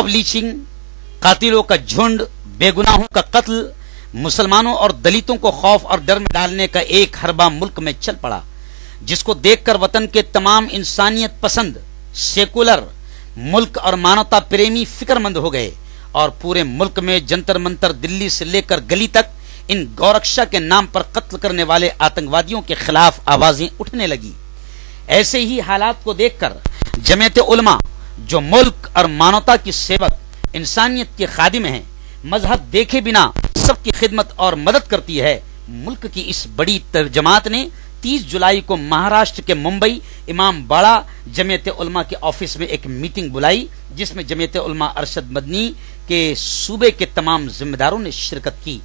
Mob leaching, कातिलों का झुंड, बेगुनाहों का कत्ल, मुसलमानों और दलितों को खौफ और डर में डालने का एक हरबा मुल्क में चल पड़ा, जिसको देखकर वतन के तमाम इंसानियत पसंद, सेकुलर, मुल्क और मानवता प्रेमी फिक्रमंद हो गए और पूरे मुल्क में जंतर मंतर, दिल्ली से लेकर गली तक इन गौरक्षा के नाम पर कत्ल करने वाले आतंकवादियों के खिलाफ आवाजें उठने लगी। ऐसे ही हालात को देखकर जमीयत उलमा, जो मुल्क और मानवता की सेवक, इंसानियत के खादिम हैं, मजहब देखे बिना सबकी खिदमत और मदद करती है, मुल्क की इस बड़ी जमात ने 30 जुलाई को महाराष्ट्र के मुंबई इमाम बाड़ा जमीयत उलमा के ऑफिस में एक मीटिंग बुलाई, जिसमें जमीयत उलमा अरशद मदनी के सूबे के तमाम जिम्मेदारों ने शिरकत की।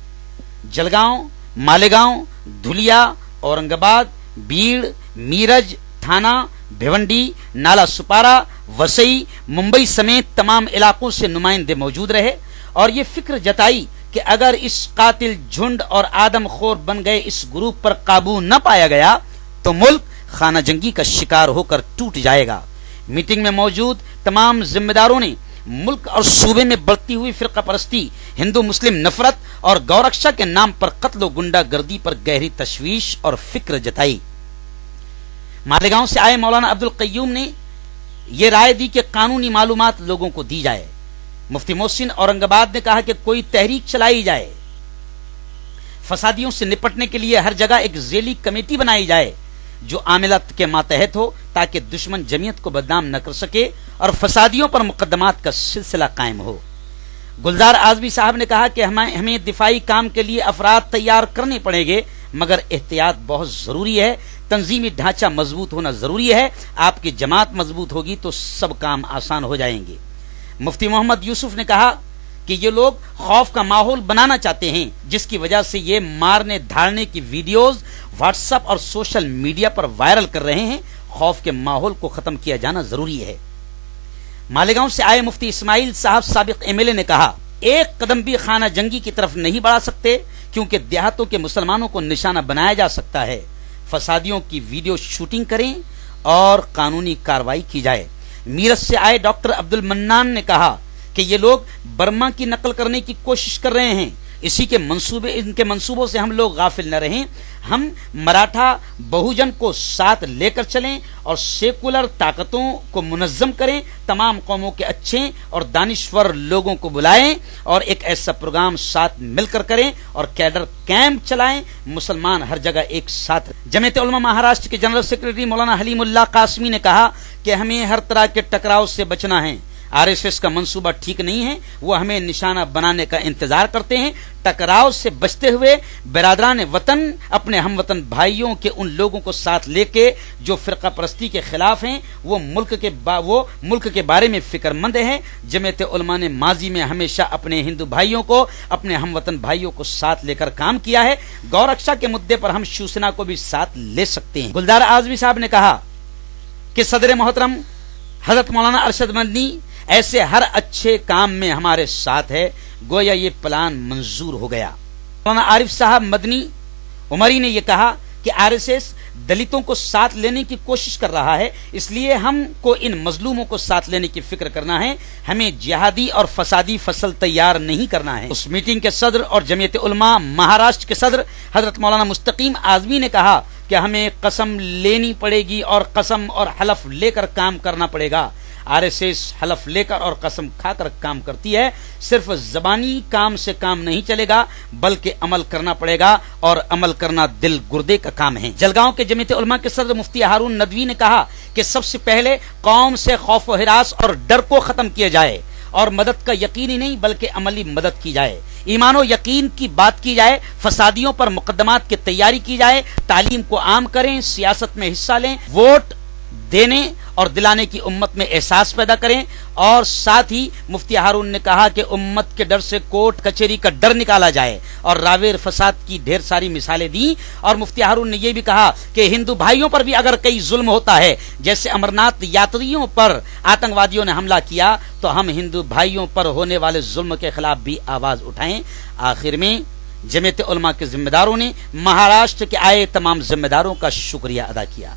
जलगांव, मालेगांव, धुलिया, औरंगाबाद, बीड़, मीरज, थाना, भिवंडी, नाला सुपारा, वसई, मुंबई समेत तमाम इलाकों से नुमाइंदे मौजूद रहे और ये फिक्र जताई कि अगर इस कातिल झुंड और आदमखोर बन गए इस ग्रुप पर काबू न पाया गया तो मुल्क खाना जंगी का शिकार होकर टूट जाएगा। मीटिंग में मौजूद तमाम जिम्मेदारों ने मुल्क और सूबे में बढ़ती हुई फिरका परस्ती, हिंदू मुस्लिम नफरत और गौरक्षा के नाम पर कत्ल गुंडागर्दी पर गहरी तशवीश और फिक्र जताई। मालेगांव से आए मौलाना अब्दुल कय्यूम ने यह राय दी कि कानूनी मालूमात लोगों को दी जाए। मुफ्ती मोहसिन औरंगाबाद ने कहा कि कोई तहरीक चलाई जाए, फसादियों से निपटने के लिए हर जगह एक झेली कमेटी बनाई जाए जो आमिलत के मातहत हो, ताकि दुश्मन जमीयत को बदनाम न कर सके और फसादियों पर मुकदमात का सिलसिला कायम हो। गुलजार आजमी साहब ने कहा कि हमें दिफाई काम के लिए अफराद तैयार करने पड़ेंगे, मगर एहतियात बहुत जरूरी है, तंजीमी ढांचा मजबूत होना जरूरी है। आपकी जमात मजबूत होगी तो सब काम आसान हो जाएंगे। मुफ्ती मोहम्मद यूसुफ ने कहा कि ये लोग खौफ का माहौल बनाना चाहते हैं, जिसकी वजह से ये मारने धाड़ने की वीडियोस व्हाट्सएप और सोशल मीडिया पर वायरल कर रहे हैं। खौफ के माहौल को खत्म किया जाना जरूरी है। मालेगांव से आए मुफ्ती इस्माइल साहब साबिक एमएलए ने कहा, एक कदम भी खाना जंगी की तरफ नहीं बढ़ा सकते, क्योंकि देहातों के मुसलमानों को निशाना बनाया जा सकता है। फसादियों की वीडियो शूटिंग करें और कानूनी कार्रवाई की जाए। मीरत से आए डॉक्टर अब्दुल मन्नान ने कहा कि ये लोग बर्मा की नकल करने की कोशिश कर रहे हैं। इनके मंसूबों से हम लोग गाफिल न रहें। हम मराठा बहुजन को साथ लेकर चलें और सेकुलर ताकतों को मुनज़्ज़म करें, तमाम कौमों के अच्छे और दानिश्वर लोगों को बुलाएं और एक ऐसा प्रोग्राम साथ मिलकर करें और कैडर कैंप चलाएं। मुसलमान हर जगह एक साथ। जमीयत उलमा महाराष्ट्र के जनरल सेक्रेटरी मौलाना हलीमुल्लाह कासमी ने कहा कि हमें हर तरह के टकराव से बचना है। आरएसएस का मंसूबा ठीक नहीं है, वो हमें निशाना बनाने का इंतजार करते हैं। टकराव से बचते हुए बिरादरान वतन अपने हमवतन भाइयों के उन लोगों को साथ लेके जो फिरका परस्ती के खिलाफ हैं, वो मुल्क के बारे में फिक्रमंद हैं। जमीयत उलमा ने माजी में हमेशा अपने हिंदू भाइयों को, अपने हमवतन भाइयों को साथ लेकर काम किया है। गौरक्षा के मुद्दे पर हम शिवसेना को भी साथ ले सकते हैं। गुलजार आजमी साहब ने कहा कि सदर मोहतरम हजरत मौलाना अरशद मदनी ऐसे हर अच्छे काम में हमारे साथ है, गोया ये प्लान मंजूर हो गया। मौलाना आरिफ साहब मदनी उमरी ने यह कहा कि आरएसएस दलितों को साथ लेने की कोशिश कर रहा है, इसलिए हमको इन मजलूमों को साथ लेने की फिक्र करना है। हमें जिहादी और फसादी फसल तैयार नहीं करना है। उस मीटिंग के सदर और जमीयत उलमा महाराष्ट्र के सदर हजरत मौलाना मुस्तकीम आजमी ने कहा कि हमें कसम लेनी पड़ेगी और कसम और हलफ लेकर काम करना पड़ेगा। आरएसएस हलफ लेकर और कसम खाकर काम करती है। सिर्फ जबानी काम से काम नहीं चलेगा, बल्कि अमल करना पड़ेगा और अमल करना दिल गुर्दे का काम है। जलगांव के जमीयत उलमा के सदर मुफ्ती हारून नदवी ने कहा कि सबसे पहले कौम से खौफ व हिरास और डर को खत्म किया जाए और मदद का यकीन ही नहीं बल्कि अमली मदद की जाए। ईमान और यकीन की बात की जाए, फसादियों पर मुकदमात की तैयारी की जाए, तालीम को आम करें, सियासत में हिस्सा लें, वोट देने और दिलाने की उम्मत में एहसास पैदा करें। और साथ ही मुफ्ती हारून ने कहा कि उम्मत के डर से कोर्ट कचहरी का डर निकाला जाए और रावेर फसाद की ढेर सारी मिसालें दी। और मुफ्ती हारून ने यह भी कहा कि हिंदू भाइयों पर भी अगर कई जुल्म होता है, जैसे अमरनाथ यात्रियों पर आतंकवादियों ने हमला किया, तो हम हिंदू भाइयों पर होने वाले जुल्म के खिलाफ भी आवाज उठाएं। आखिर में जमीयत उलमा के जिम्मेदारों ने महाराष्ट्र के आए तमाम जिम्मेदारों का शुक्रिया अदा किया।